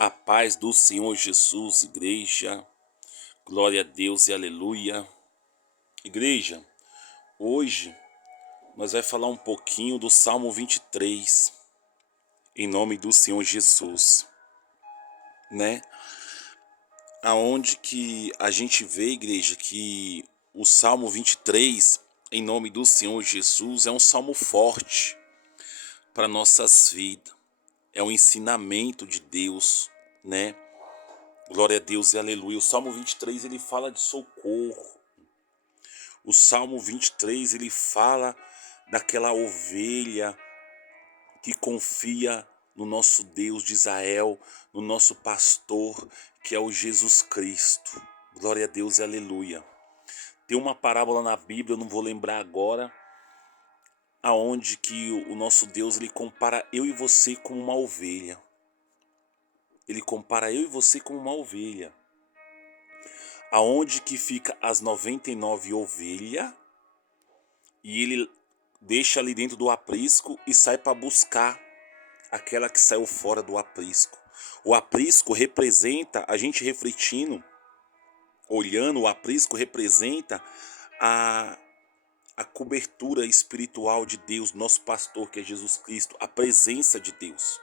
A paz do Senhor Jesus, igreja, glória a Deus e aleluia. Igreja, hoje nós vamos falar um pouquinho do Salmo 23, em nome do Senhor Jesus, né? Aonde que a gente vê, igreja, que o Salmo 23, em nome do Senhor Jesus, é um salmo forte para nossas vidas. É um ensinamento de Deus, né? Glória a Deus e aleluia. O Salmo 23, ele fala de socorro. O Salmo 23, ele fala daquela ovelha que confia no nosso Deus de Israel, no nosso pastor, que é o Jesus Cristo. Glória a Deus e aleluia. Tem uma parábola na Bíblia, eu não vou lembrar agora, aonde que o nosso Deus, ele compara eu e você como uma ovelha. Ele compara eu e você como uma ovelha. Aonde que fica as 99 ovelhas e ele deixa ali dentro do aprisco e sai para buscar aquela que saiu fora do aprisco. O aprisco representa, a gente refletindo, olhando, o aprisco representa a, a cobertura espiritual de Deus, nosso pastor que é Jesus Cristo, a presença de Deus.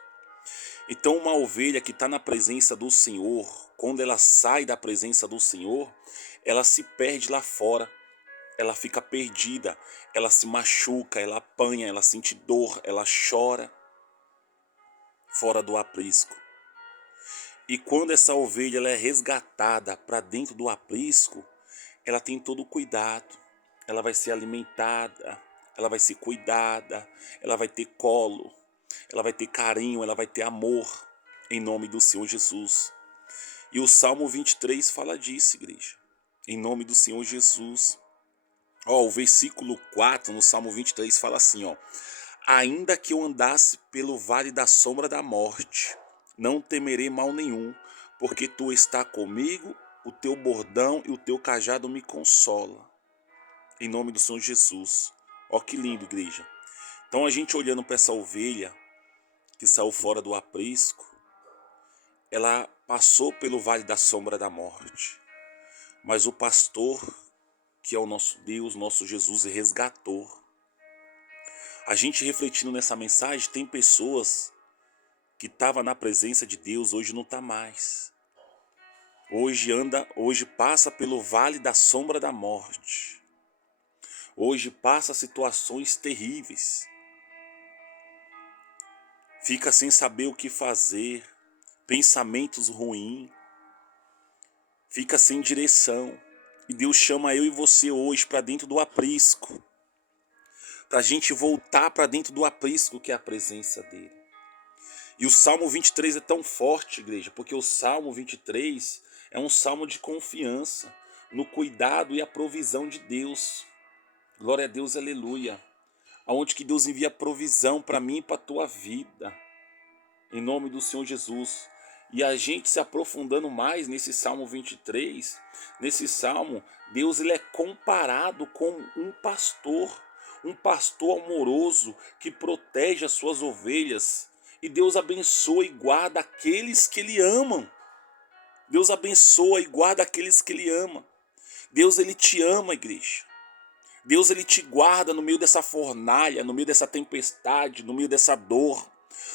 Então uma ovelha que está na presença do Senhor, quando ela sai da presença do Senhor, ela se perde lá fora. Ela fica perdida, ela se machuca, ela apanha, ela sente dor, ela chora fora do aprisco. E quando essa ovelha ela é resgatada para dentro do aprisco, ela tem todo o cuidado, ela vai ser alimentada, ela vai ser cuidada, ela vai ter colo, ela vai ter carinho, ela vai ter amor, em nome do Senhor Jesus. E o Salmo 23 fala disso, igreja, em nome do Senhor Jesus. O versículo 4 no Salmo 23 fala assim, ainda que eu andasse pelo vale da sombra da morte, não temerei mal nenhum, porque tu está comigo, o teu bordão e o teu cajado me consola. Em nome do Senhor Jesus. Que lindo, igreja. Então a gente olhando para essa ovelha que saiu fora do aprisco, ela passou pelo vale da sombra da morte, mas o pastor, que é o nosso Deus, nosso Jesus, resgatou. A gente refletindo nessa mensagem, tem pessoas que estavam na presença de Deus, hoje não está mais. Hoje passa pelo vale da sombra da morte. Hoje passa situações terríveis. Fica sem saber o que fazer, pensamentos ruins. Fica sem direção. E Deus chama eu e você hoje para dentro do aprisco. Para a gente voltar para dentro do aprisco que é a presença dele. E o Salmo 23 é tão forte, igreja, porque o Salmo 23 é um salmo de confiança no cuidado e a provisão de Deus. Glória a Deus, aleluia. Aonde que Deus envia provisão para mim e para a tua vida. Em nome do Senhor Jesus. E a gente se aprofundando mais nesse Salmo 23, nesse Salmo, Deus ele é comparado com um pastor amoroso que protege as suas ovelhas. E Deus abençoa e guarda aqueles que Ele amam. Deus abençoa e guarda aqueles que Ele ama. Deus ele te ama, igreja. Deus ele te guarda no meio dessa fornalha, no meio dessa tempestade, no meio dessa dor,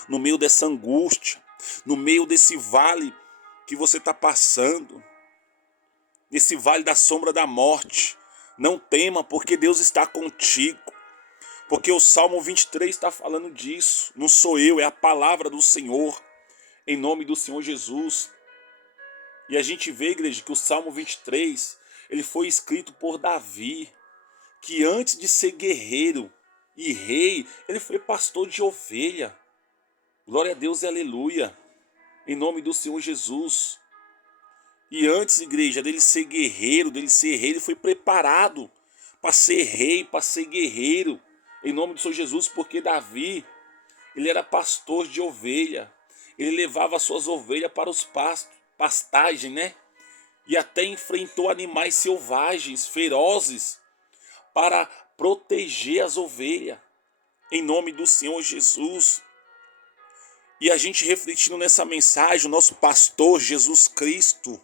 no meio dessa angústia, no meio desse vale que você está passando, nesse vale da sombra da morte. Não tema, porque Deus está contigo. Porque o Salmo 23 está falando disso. Não sou eu, é a palavra do Senhor. Em nome do Senhor Jesus. E a gente vê, igreja, que o Salmo 23, ele foi escrito por Davi, que antes de ser guerreiro e rei, ele foi pastor de ovelha. Glória a Deus e aleluia. Em nome do Senhor Jesus. E antes, igreja, dele ser guerreiro, dele ser rei, ele foi preparado para ser rei, para ser guerreiro. Em nome do Senhor Jesus, porque Davi, ele era pastor de ovelha. Ele levava as suas ovelhas para os pastos, pastagem, né? E até enfrentou animais selvagens, ferozes, para proteger as ovelhas. Em nome do Senhor Jesus. E a gente refletindo nessa mensagem, o nosso pastor Jesus Cristo,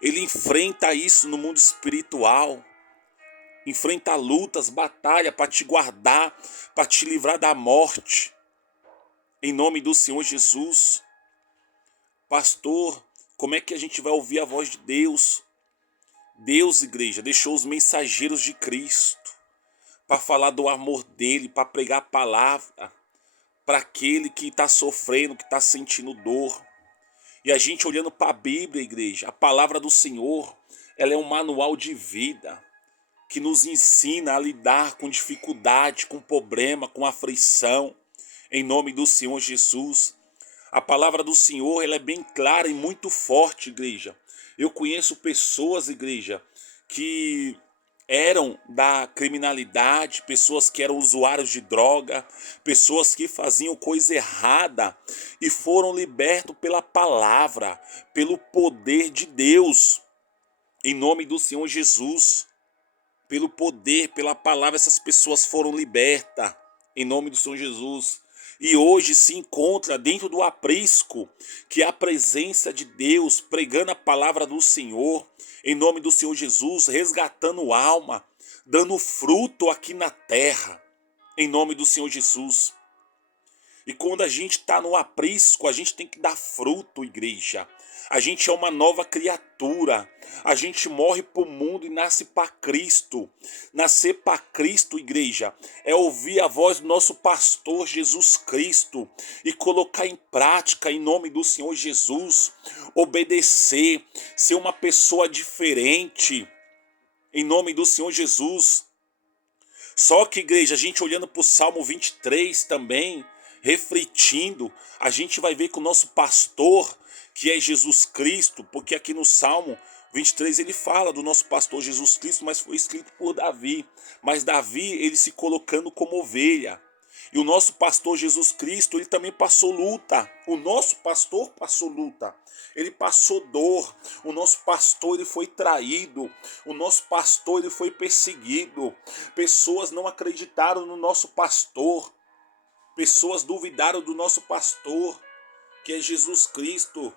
ele enfrenta isso no mundo espiritual. Enfrenta lutas, batalha para te guardar, para te livrar da morte. Em nome do Senhor Jesus. Pastor, como é que a gente vai ouvir a voz de Deus? Deus, igreja, deixou os mensageiros de Cristo para falar do amor dele, para pregar a palavra para aquele que está sofrendo, que está sentindo dor. E a gente olhando para a Bíblia, igreja, a palavra do Senhor, ela é um manual de vida que nos ensina a lidar com dificuldade, com problema, com aflição, em nome do Senhor Jesus. A palavra do Senhor, ela é bem clara e muito forte, igreja. Eu conheço pessoas, igreja, que eram da criminalidade, pessoas que eram usuários de droga, pessoas que faziam coisa errada e foram libertos pela palavra, pelo poder de Deus, em nome do Senhor Jesus. Pelo poder, pela palavra, essas pessoas foram libertas, em nome do Senhor Jesus. E hoje se encontra dentro do aprisco, que é a presença de Deus, pregando a palavra do Senhor, em nome do Senhor Jesus, resgatando alma, dando fruto aqui na terra, em nome do Senhor Jesus. E quando a gente está no aprisco, a gente tem que dar fruto, igreja. A gente é uma nova criatura. A gente morre para o mundo e nasce para Cristo. Nascer para Cristo, igreja, é ouvir a voz do nosso pastor Jesus Cristo e colocar em prática em nome do Senhor Jesus. Obedecer, ser uma pessoa diferente em nome do Senhor Jesus. Só que, igreja, a gente olhando para o Salmo 23 também, refletindo, a gente vai ver que o nosso pastor, que é Jesus Cristo, porque aqui no Salmo 23 ele fala do nosso pastor Jesus Cristo, mas foi escrito por Davi. Mas Davi, ele se colocando como ovelha. E o nosso pastor Jesus Cristo, ele também passou luta. O nosso pastor passou luta. Ele passou dor. O nosso pastor, ele foi traído. O nosso pastor, ele foi perseguido. Pessoas não acreditaram no nosso pastor. Pessoas duvidaram do nosso pastor, que é Jesus Cristo.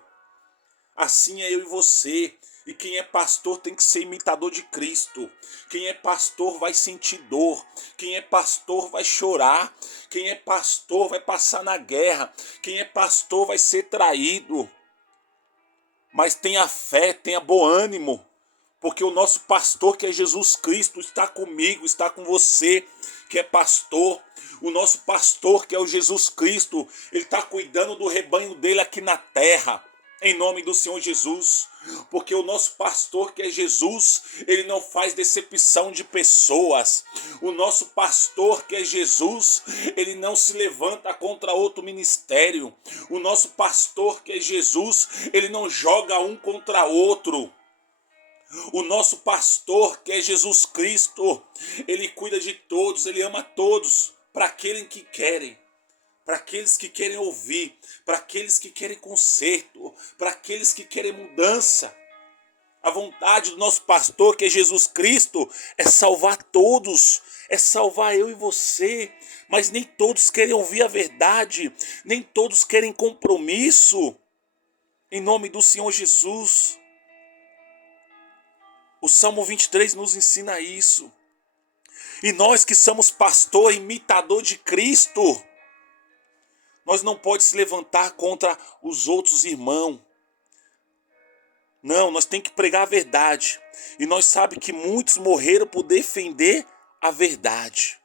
Assim é eu e você. E quem é pastor tem que ser imitador de Cristo. Quem é pastor vai sentir dor. Quem é pastor vai chorar. Quem é pastor vai passar na guerra. Quem é pastor vai ser traído. Mas tenha fé, tenha bom ânimo. Porque o nosso pastor, que é Jesus Cristo, está comigo, está com você, que é pastor. O nosso pastor, que é o Jesus Cristo, ele está cuidando do rebanho dele aqui na terra. Em nome do Senhor Jesus, porque o nosso pastor, que é Jesus, ele não faz decepção de pessoas. O nosso pastor, que é Jesus, ele não se levanta contra outro ministério. O nosso pastor, que é Jesus, ele não joga um contra outro. O nosso pastor, que é Jesus Cristo, ele cuida de todos, ele ama todos, para aqueles que querem. Para aqueles que querem ouvir, para aqueles que querem conserto, para aqueles que querem mudança. A vontade do nosso pastor, que é Jesus Cristo, é salvar todos, é salvar eu e você. Mas nem todos querem ouvir a verdade, nem todos querem compromisso. Em nome do Senhor Jesus. O Salmo 23 nos ensina isso. E nós que somos pastor, imitador de Cristo, nós não podemos se levantar contra os outros irmãos. Não, nós temos que pregar a verdade. E nós sabemos que muitos morreram por defender a verdade.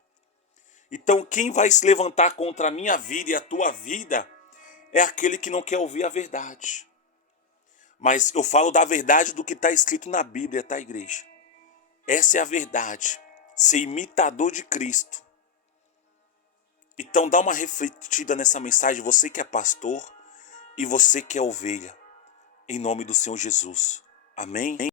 Então quem vai se levantar contra a minha vida e a tua vida é aquele que não quer ouvir a verdade. Mas eu falo da verdade do que está escrito na Bíblia, tá, igreja? Essa é a verdade. Ser imitador de Cristo. Então dá uma refletida nessa mensagem, você que é pastor e você que é ovelha, em nome do Senhor Jesus. Amém?